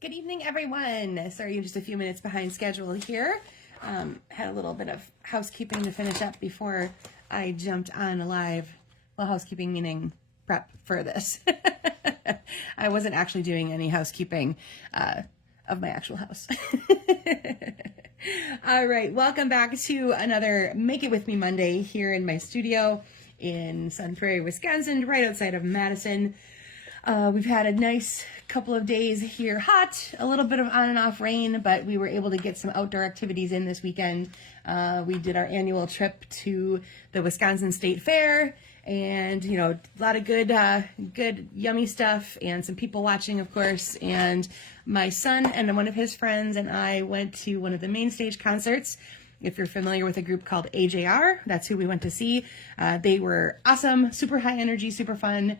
Good evening, everyone. Sorry, I'm just a few minutes behind schedule here. Had a little bit of housekeeping to finish up before I jumped on live. Well, housekeeping meaning prep for this. I wasn't actually doing any housekeeping of my actual house. All right, welcome back to another Make It With Me Monday here in my studio in Sun Prairie, Wisconsin, right outside of Madison. We've had a nice couple of days here, hot, a little bit of on and off rain, but we were able to get some outdoor activities in this weekend. We did our annual trip to the Wisconsin State Fair, and a lot of good yummy stuff, and some people watching, of course. And my son and one of his friends and I went to one of the main stage concerts. If you're familiar with a group called AJR, that's who we went to see. They were awesome, super high energy, super fun.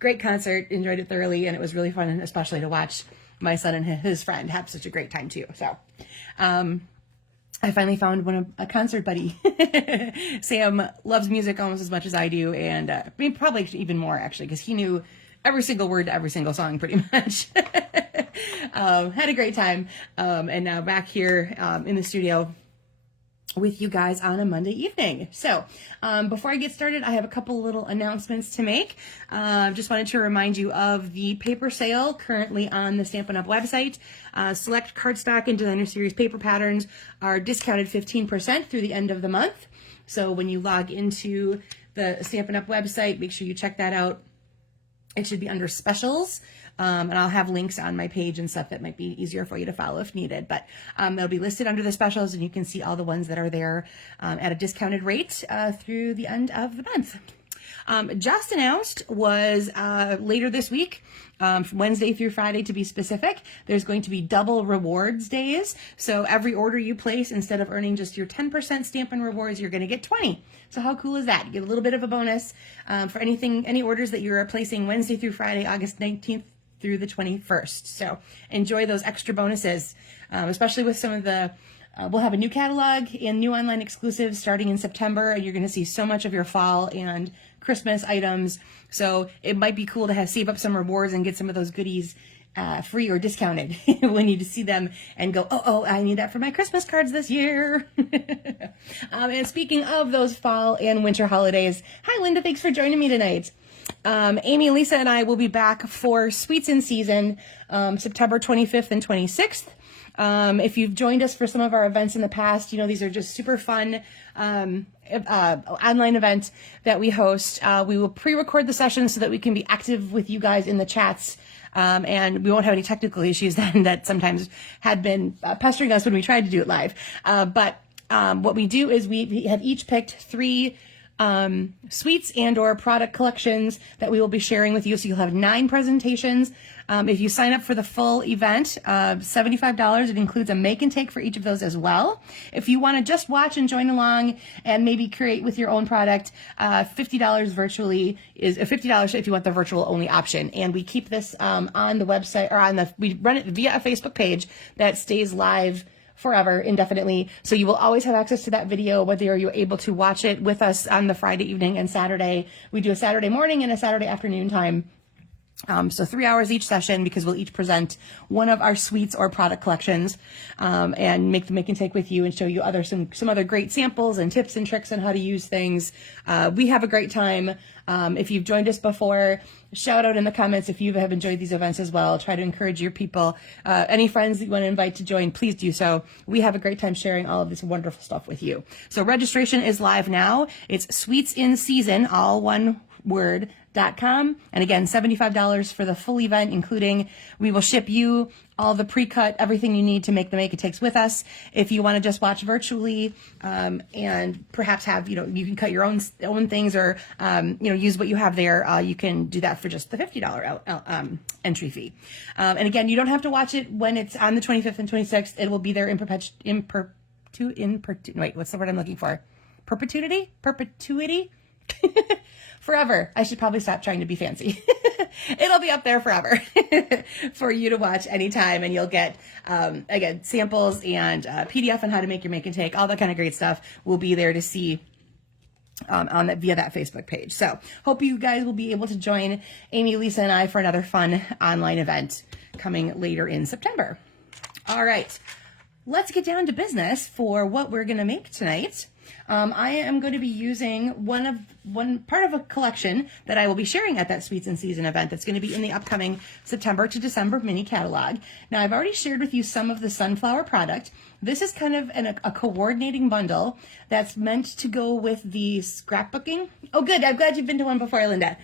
Great concert, enjoyed it thoroughly, and it was really fun, especially to watch my son and his friend have such a great time too. So, I finally found a concert buddy. Sam loves music almost as much as I do, and probably even more actually, because he knew every single word to every single song pretty much. Had a great time, and now back here in the studio with you guys on a Monday evening. So before I get started, I have a couple little announcements to make. Just wanted to remind you of the paper sale currently on the Stampin' Up! Website. Select Cardstock and Designer Series paper patterns are discounted 15% through the end of the month. So when you log into the Stampin' Up! Website, make sure you check that out. It should be under specials. And I'll have links on my page and stuff that might be easier for you to follow if needed. But they'll be listed under the specials, and you can see all the ones that are there at a discounted rate through the end of the month. Just announced was later this week, Wednesday through Friday to be specific, there's going to be double rewards days. So every order you place, instead of earning just your 10% Stampin' Rewards, you're going to get 20. So how cool is that? You get a little bit of a bonus for any orders that you're placing Wednesday through Friday, August 19th through the 21st. So enjoy those extra bonuses, especially with some of the we'll have a new catalog and new online exclusives starting in September, and you're going to see so much of your fall and Christmas items. So it might be cool to save up some rewards and get some of those goodies free or discounted when you see them and go, oh, I need that for my Christmas cards this year. And speaking of those fall and winter holidays, hi Linda, thanks for joining me tonight. Amy, Lisa, and I will be back for Sweets in Season, September 25th and 26th. If you've joined us for some of our events in the past, these are just super fun online events that we host. We will pre-record the session so that we can be active with you guys in the chats, and we won't have any technical issues then that sometimes had been pestering us when we tried to do it live. But what we do is we have each picked 3 sweets and or product collections that we will be sharing with you. So you'll have 9 presentations. If you sign up for the full event, $75, it includes a make and take for each of those as well. If you want to just watch and join along and maybe create with your own product, $50 virtually is $50 if you want the virtual only option. And we keep this on the website, or we run it via a Facebook page that stays live forever, indefinitely. So you will always have access to that video, whether you're able to watch it with us on the Friday evening and Saturday. We do a Saturday morning and a Saturday afternoon time. So 3 hours each session, because we'll each present one of our sweets or product collections, and make the make and take with you and show you some other great samples and tips and tricks on how to use things. We have a great time. If you've joined us before, shout out in the comments if you have enjoyed these events as well. Try to encourage your people. Any friends that you want to invite to join, please do so. We have a great time sharing all of this wonderful stuff with you. So registration is live now. It's Sweets in Season, all one word, .com. And again, $75 for the full event, including we will ship you all the pre-cut, everything you need to make the make it takes with us. If you want to just watch virtually, and perhaps have, you can cut your own things, or, use what you have there, you can do that for just the $50 entry fee. And again, you don't have to watch it when it's on the 25th and 26th. It will be there wait, what's the word I'm looking for? Perpetuity? Forever. I should probably stop trying to be fancy. It'll be up there forever for you to watch anytime, and you'll get, again, samples and PDF on how to make your make and take. All that kind of great stuff will be there to see via that Facebook page. So hope you guys will be able to join Amy, Lisa, and I for another fun online event coming later in September. All right, let's get down to business for what we're going to make tonight. I am going to be using one part of a collection that I will be sharing at that Sweets and Season event that's going to be in the upcoming September to December mini catalog. Now, I've already shared with you some of the sunflower product. This is kind of a coordinating bundle that's meant to go with the scrapbooking. Oh, good. I'm glad you've been to one before, Linda.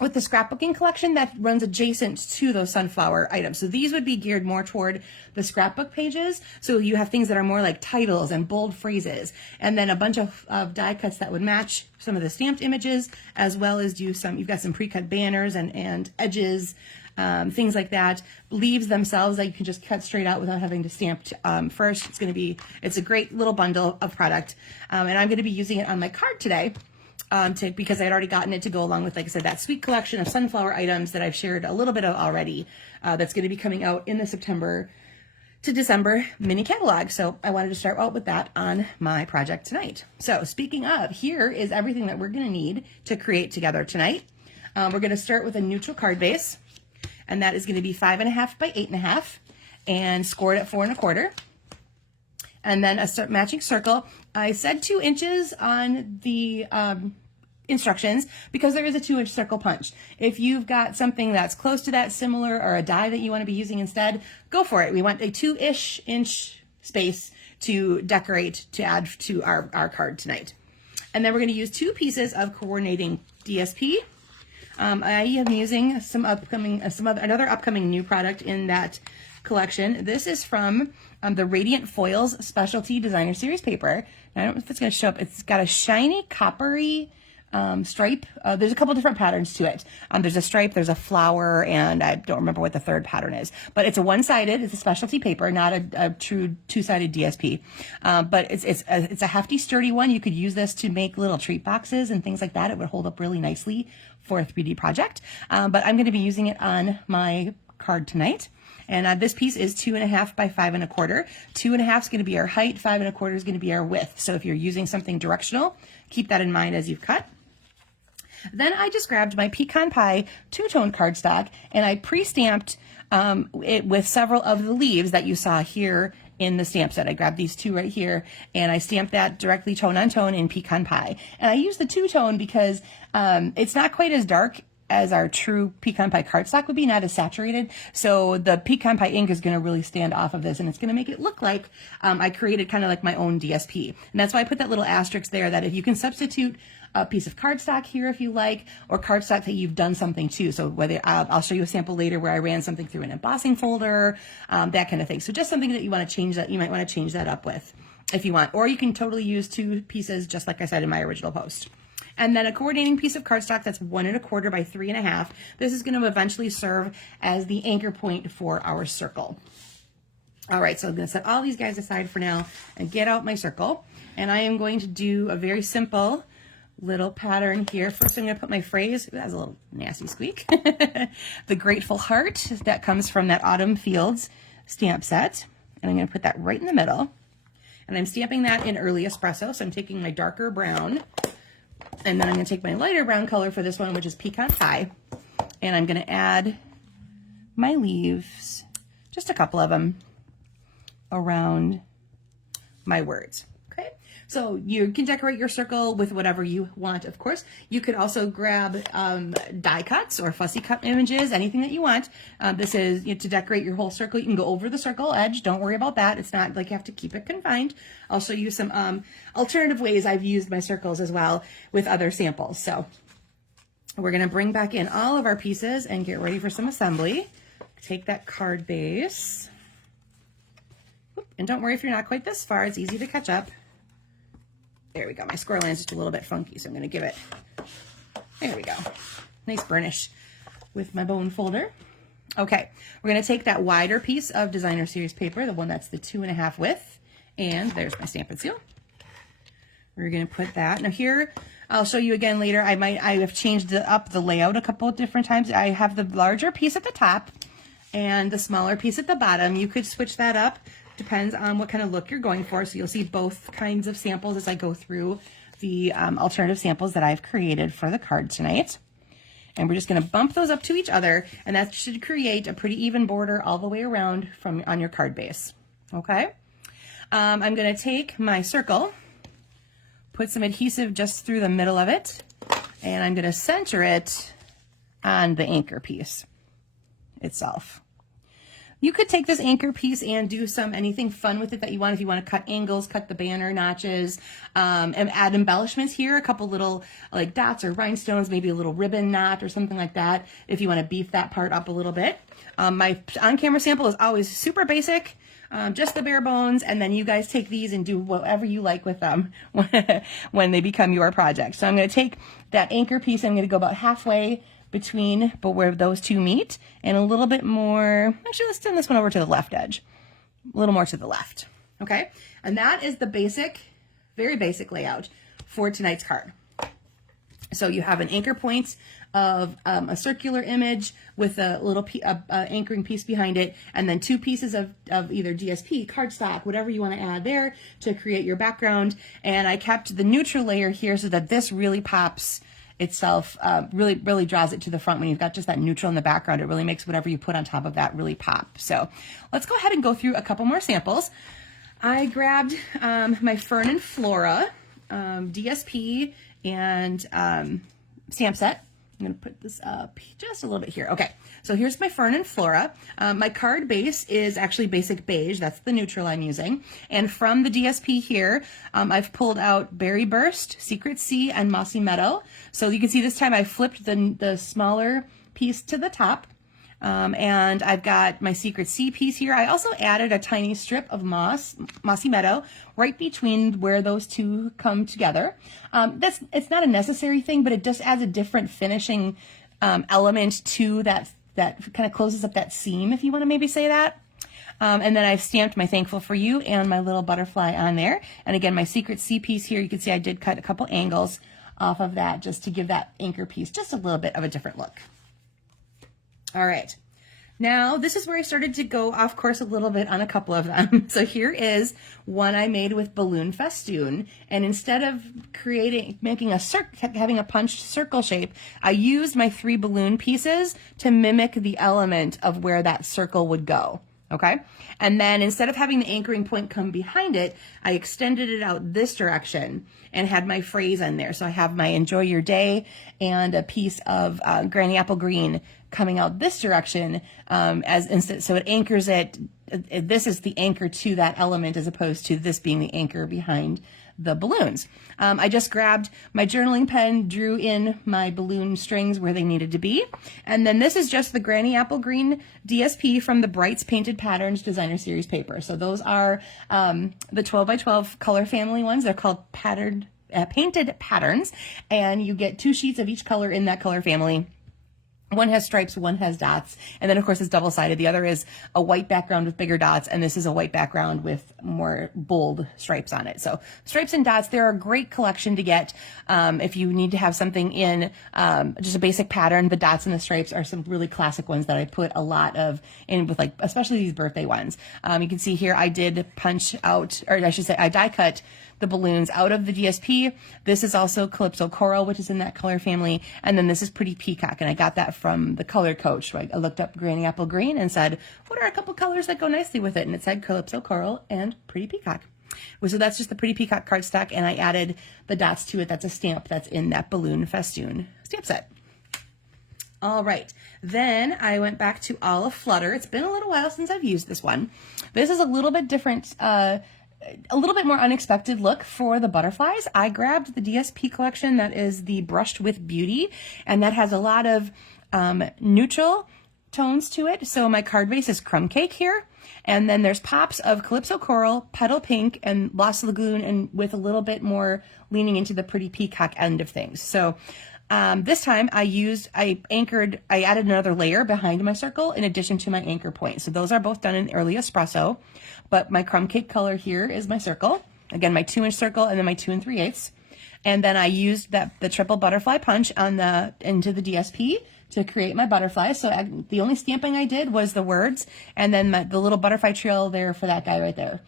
With the scrapbooking collection that runs adjacent to those sunflower items. So these would be geared more toward the scrapbook pages. So you have things that are more like titles and bold phrases, and then a bunch of die cuts that would match some of the stamped images, as well as you've got some pre-cut banners and edges, things like that. Leaves themselves that you can just cut straight out without having to stamp first. It's a great little bundle of product. And I'm going to be using it on my card today. Because I'd already gotten it to go along with, like I said, that sweet collection of sunflower items that I've shared a little bit of already, that's going to be coming out in the September to December mini catalog. So I wanted to start out with that on my project tonight. So speaking of, here is everything that we're going to need to create together tonight. We're going to start with a neutral card base, and that is going to be 5.5 by 8.5 and scored at 4 1/4. And then a matching circle. I said 2 inches on the instructions because there is a 2-inch circle punch. If you've got something that's close to that, similar, or a die that you want to be using instead, go for it. We want a 2-ish inch space to decorate, to add to our card tonight. And then we're going to use 2 pieces of coordinating DSP. I am using another upcoming new product in that collection. This is from the Radiant Foils Specialty Designer Series paper. Now, I don't know if it's going to show up. It's got a shiny coppery stripe. There's a couple different patterns to it. There's a stripe, there's a flower, and I don't remember what the third pattern is. But it's a one-sided, it's a specialty paper, not a true two-sided DSP. But it's a hefty, sturdy one. You could use this to make little treat boxes and things like that. It would hold up really nicely for a 3D project. But I'm going to be using it on my card tonight. And this piece is 2.5 by 5 1/4. 2.5 is going to be our height, 5 1/4 is going to be our width. So if you're using something directional, keep that in mind as you've cut. Then I just grabbed my pecan pie two-tone cardstock and I pre-stamped it with several of the leaves that you saw here in the stamp set. I grabbed these 2 right here and I stamped that directly tone on tone in pecan pie. And I use the two-tone because it's not quite as dark as our true pecan pie cardstock would be, not as saturated. So the pecan pie ink is going to really stand off of this, and it's going to make it look like I created kind of like my own DSP. And that's why I put that little asterisk there, that if you can substitute a piece of cardstock here if you like, or cardstock that you've done something to. So whether I'll show you a sample later where I ran something through an embossing folder, that kind of thing. So just something that you want to change, that you might want to change that up with if you want, or you can totally use 2 pieces just like I said in my original post. And then a coordinating piece of cardstock that's 1 1/4 by 3 1/2. This is going to eventually serve as the anchor point for our circle. All right, so I'm going to set all these guys aside for now and get out my circle. And I am going to do a very simple little pattern here. First, I'm going to put my phrase. Ooh, that's a little nasty squeak. The Grateful Heart that comes from that Autumn Fields stamp set. And I'm going to put that right in the middle. And I'm stamping that in early espresso. So I'm taking my darker brown. And then I'm going to take my lighter brown color for this one, which is pecan pie. And I'm going to add my leaves, just a couple of them, around my words. Okay, so you can decorate your circle with whatever you want, of course. You could also grab die cuts or fussy cut images, anything that you want. This is to decorate your whole circle. You can go over the circle edge. Don't worry about that. It's not like you have to keep it confined. I'll show you some alternative ways I've used my circles as well with other samples. So we're going to bring back in all of our pieces and get ready for some assembly. Take that card base. And don't worry if you're not quite this far. It's easy to catch up. There we go. My square line's just a little bit funky, so I'm going to give it, there we go. Nice burnish with my bone folder. Okay, we're going to take that wider piece of Designer Series paper, the one that's the 2 1/2 width, and there's my Stamp and Seal. We're going to put that. Now here, I'll show you again later. I have changed up the layout a couple of different times. I have the larger piece at the top and the smaller piece at the bottom. You could switch that up. Depends on what kind of look you're going for. So you'll see both kinds of samples as I go through the alternative samples that I've created for the card tonight. And we're just going to bump those up to each other, and that should create a pretty even border all the way around on your card base. Okay. I'm going to take my circle, put some adhesive just through the middle of it, and I'm going to center it on the anchor piece itself. You could take this anchor piece and do anything fun with it that you want. If you want to cut angles, cut the banner notches, and add embellishments here, a couple little like dots or rhinestones, maybe a little ribbon knot or something like that, if you want to beef that part up a little bit. My on-camera sample is always super basic, just the bare bones, and then you guys take these and do whatever you like with them when they become your project. So I'm going to take that anchor piece, I'm going to go about halfway between where those two meet, and a little bit more, actually let's turn this one over to the left edge, a little more to the left. Okay, and that is the basic, very basic layout for tonight's card. So you have an anchor point of a circular image with a little anchoring piece behind it, and then two pieces of either DSP, cardstock, whatever you want to add there to create your background. And I kept the neutral layer here so that this really pops itself, really draws it to the front. When you've got just that neutral in the background, it really makes whatever you put on top of that really pop. So let's go ahead and go through a couple more samples. I grabbed my Fern and Flora DSP and stamp set. I'm going to put this up just a little bit here. Okay, so here's my Fern and Flora. My card base is actually basic beige. That's the neutral I'm using. And from the DSP here, I've pulled out Berry Burst, Secret Sea, and Mossy Meadow. So you can see this time I flipped the smaller piece to the top. And I've got my Secret Sea piece here. I also added a tiny strip of Mossy Meadow right between where those two come together. It's not a necessary thing, but it just adds a different finishing element to that kind of closes up that seam, if you want to maybe say that. And then I've stamped my Thankful for You and my little butterfly on there. And again, my Secret Sea piece here, you can see I did cut a couple angles off of that just to give that anchor piece just a little bit of a different look. All right, now this is where I started to go off course a little bit on a couple of them. So here is one I made with balloon festoon, and instead of making having a punched circle shape, I used my 3 balloon pieces to mimic the element of where that circle would go. Okay, and then instead of having the anchoring point come behind it, I extended it out this direction and had my phrase in there. So I have my enjoy your day and a piece of Granny Apple Green coming out this direction so it anchors it. This is the anchor to that element as opposed to this being the anchor behind the balloons. I just grabbed my journaling pen, drew in my balloon strings where they needed to be. And then this is just the Granny Apple Green DSP from the Brights Painted Patterns Designer Series paper. So those are the 12 by 12 color family ones. They're called painted patterns. And you get 2 sheets of each color in that color family. One has stripes, one has dots, and then of course it's double-sided. The other is a white background with bigger dots, and this is a white background with more bold stripes on it. So stripes and dots, they're a great collection to get if you need to have something in just a basic pattern. The dots and the stripes are some really classic ones that I put a lot of in with, like, especially these birthday ones. You can see here I did punch out, or I should say I die cut the balloons out of the DSP. This is also Calypso Coral, which is in that color family. And then this is Pretty Peacock. And I got that from the color coach. Right? I looked up Granny Apple Green and said, what are a couple colors that go nicely with it? And it said Calypso Coral and Pretty Peacock. So that's just the Pretty Peacock cardstock. And I added the dots to it. That's a stamp that's in that balloon festoon stamp set. All right, then I went back to Olive Flutter. It's been a little while since I've used this one. This is a little bit different, a little bit more unexpected look for the butterflies. I grabbed the DSP collection that is the Brushed with Beauty, and that has a lot of neutral tones to it. So my card base is Crumb Cake here, and then there's pops of Calypso Coral, Petal Pink, and Lost Lagoon, and with a little bit more leaning into the Pretty Peacock end of things. So this time I added another layer behind my circle in addition to my anchor point. So those are both done in early espresso, but my crumb cake color here is my circle. Again, my 2-inch circle and then my 2 3/8. And then I used the triple butterfly punch into the DSP to create my butterfly. So the only stamping I did was the words and then the little butterfly trail there for that guy right there.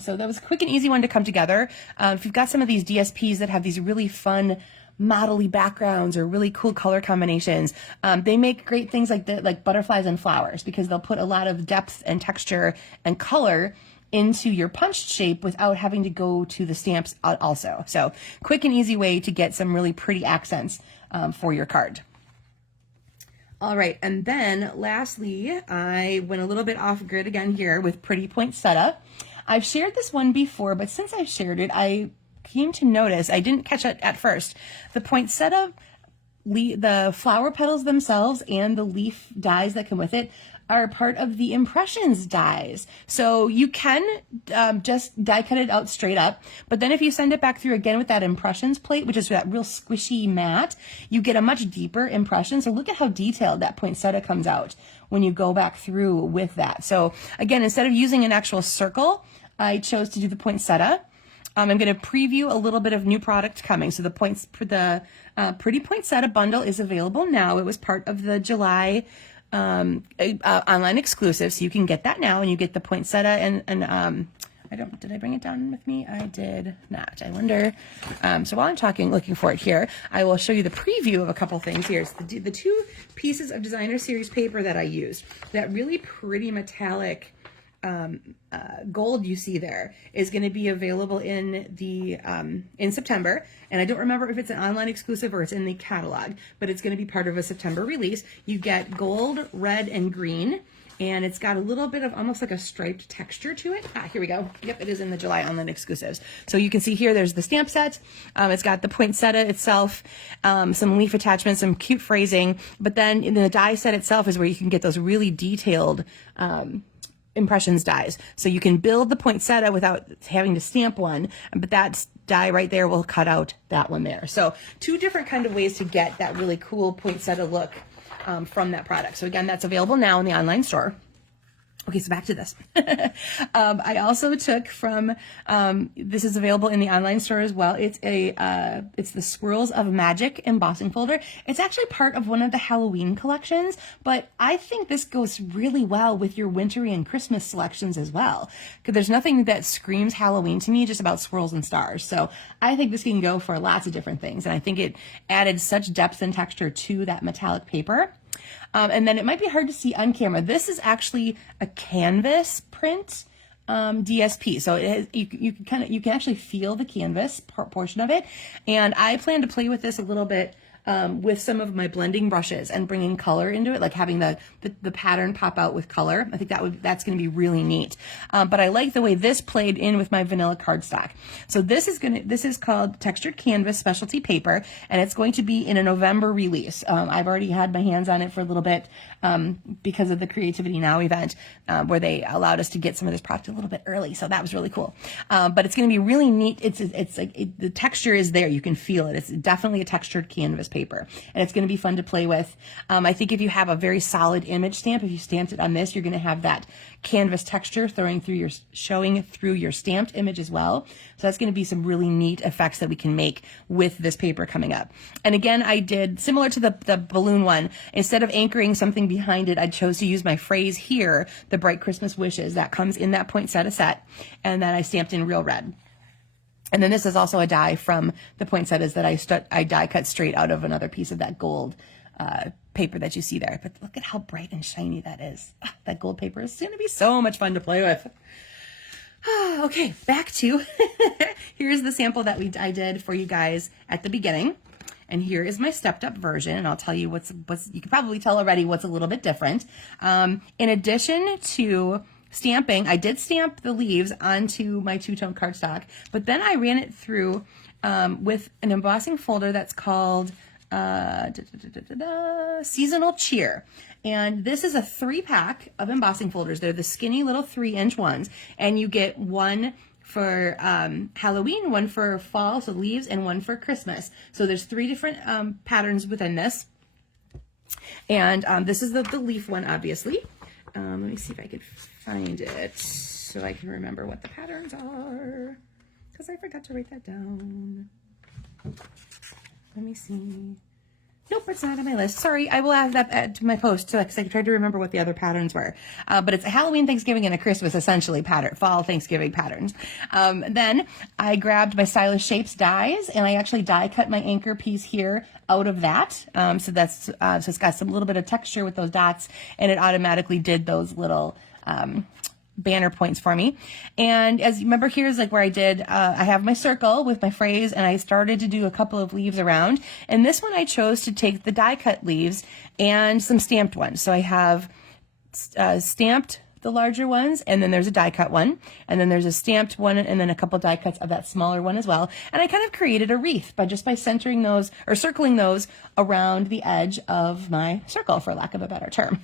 So that was a quick and easy one to come together. If you've got some of these DSPs that have these really fun modelly backgrounds or really cool color combinations. They make great things like butterflies and flowers, because they'll put a lot of depth and texture and color into your punched shape without having to go to the stamps also. So quick and easy way to get some really pretty accents for your card. All right, and then lastly, I went a little bit off grid again here with Pretty Poinsettia. I've shared this one before, but since I've shared it, I came to notice, I didn't catch it at first, the poinsettia, the flower petals themselves and the leaf dies that come with it are part of the impressions dies. So you can just die cut it out straight up, but then if you send it back through again with that impressions plate, which is that real squishy mat, you get a much deeper impression. So look at how detailed that poinsettia comes out when you go back through with that. So again, instead of using an actual circle, I chose to do the poinsettia. I'm going to preview a little bit of new product coming. So the Pretty Poinsettia bundle is available now. It was part of the July online exclusive, so you can get that now, and you get the poinsettia and did I bring it down with me? I did not. I wonder. So while I'm looking for it here, I will show you the preview of a couple things here. It's the two pieces of designer series paper that I used. That really pretty metallic gold you see there is going to be available in the in September, and I don't remember if it's an online exclusive or it's in the catalog, but it's going to be part of a September release. You get gold, red, and green, and it's got a little bit of almost like a striped texture to it. Here we go. Yep, it is in the July online exclusives. So you can see here there's the stamp set. It's got the poinsettia itself, some leaf attachments, some cute phrasing, but then in the die set itself is where you can get those really detailed impressions dies. So you can build the poinsettia without having to stamp one, but that die right there will cut out that one there. So two different kind of ways to get that really cool poinsettia look from that product. So again, that's available now in the online store. Okay, so back to this. I also took from, this is available in the online store as well. It's it's the Swirls of Magic embossing folder. It's actually part of one of the Halloween collections, but I think this goes really well with your wintry and Christmas selections as well, because there's nothing that screams Halloween to me just about swirls and stars. So I think this can go for lots of different things, and I think it added such depth and texture to that metallic paper. And then it might be hard to see on camera. This is actually a canvas print DSP. So it has, you can actually feel the canvas portion of it. And I plan to play with this a little bit with some of my blending brushes and bringing color into it, like having the pattern pop out with color. I think that's going to be really neat. But I like the way this played in with my vanilla cardstock. So this is called Textured Canvas Specialty Paper, and it's going to be in a November release. I've already had my hands on it for a little bit because of the Creativity Now event, where they allowed us to get some of this product a little bit early. So that was really cool. But it's going to be really neat. It's like the texture is there. You can feel it. It's definitely a textured canvas paper, and it's going to be fun to play with. I think if you have a very solid image stamp, if you stamped it on this, you're going to have that canvas texture showing through your stamped image as well. So that's going to be some really neat effects that we can make with this paper coming up. And again, I did similar to the balloon one. Instead of anchoring something behind it, I chose to use my phrase here, the Bright Christmas Wishes, that comes in that poinsettia set, and then I stamped in real red. And then this is also a die from the poinsettias that I die cut straight out of another piece of that gold paper that you see there. But look at how bright and shiny that is. That gold paper is going to be so much fun to play with. Okay, back to, here's the sample that I did for you guys at the beginning. And here is my stepped up version, and I'll tell you you can probably tell already what's a little bit different. In addition to stamping, I did stamp the leaves onto my two-tone cardstock, but then I ran it through with an embossing folder that's called Seasonal Cheer. And this is a 3-pack of embossing folders. They're the skinny little 3-inch ones, and you get one for Halloween, one for fall, so leaves, and one for Christmas. So there's 3 different patterns within this. And this is the leaf one, obviously. Let me see if I can find it so I can remember what the patterns are, because I forgot to write that down. Let me see. Nope, it's not on my list. Sorry, I will add that to my post because I tried to remember what the other patterns were. But it's a Halloween, Thanksgiving, and a Christmas, essentially, fall Thanksgiving patterns. Then I grabbed my Stylish Shapes dies, and I actually die cut my anchor piece here out of that. So it's got some little bit of texture with those dots, and it automatically did those little banner points for me. And as you remember, here's like where I did, I have my circle with my phrase, and I started to do a couple of leaves around. And this one I chose to take the die cut leaves and some stamped ones. So I have stamped the larger ones, and then there's a die cut one, and then there's a stamped one, and then a couple die cuts of that smaller one as well. And I kind of created a wreath by centering those or circling those around the edge of my circle, for lack of a better term.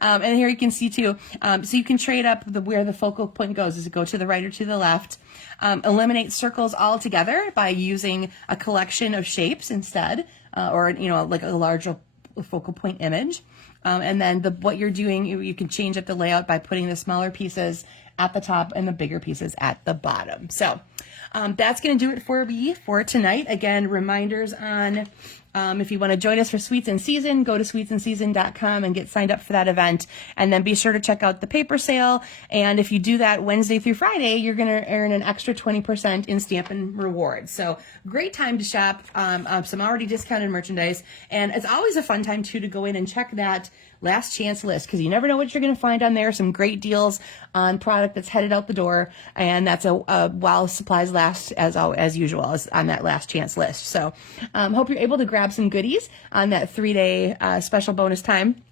And here you can see too, so you can trade up where the focal point goes. Does it go to the right or to the left? Eliminate circles altogether by using a collection of shapes instead, or like a larger focal point image. And then what you're doing, you can change up the layout by putting the smaller pieces at the top and the bigger pieces at the bottom. So that's going to do it for me for tonight. Again, reminders on if you want to join us for Sweets in Season, go to sweetsandseason.com and get signed up for that event. And then be sure to check out the paper sale. And if you do that Wednesday through Friday, you're going to earn an extra 20% in Stampin' rewards. So great time to shop some already discounted merchandise. And it's always a fun time, too, to go in and check that last chance list, because you never know what you're going to find on there. Some great deals on product that's headed out the door, and that's while supplies last, as usual, on that last chance list. So hope you're able to grab some goodies on that 3-day special bonus time.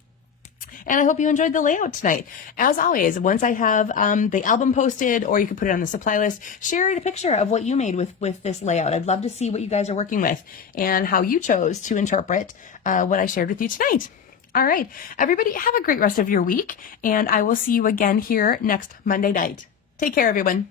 And I hope you enjoyed the layout tonight. As always, once I have the album posted, or you can put it on the supply list, share a picture of what you made with this layout. I'd love to see what you guys are working with and how you chose to interpret what I shared with you tonight. All right, everybody, have a great rest of your week, and I will see you again here next Monday night. Take care, everyone.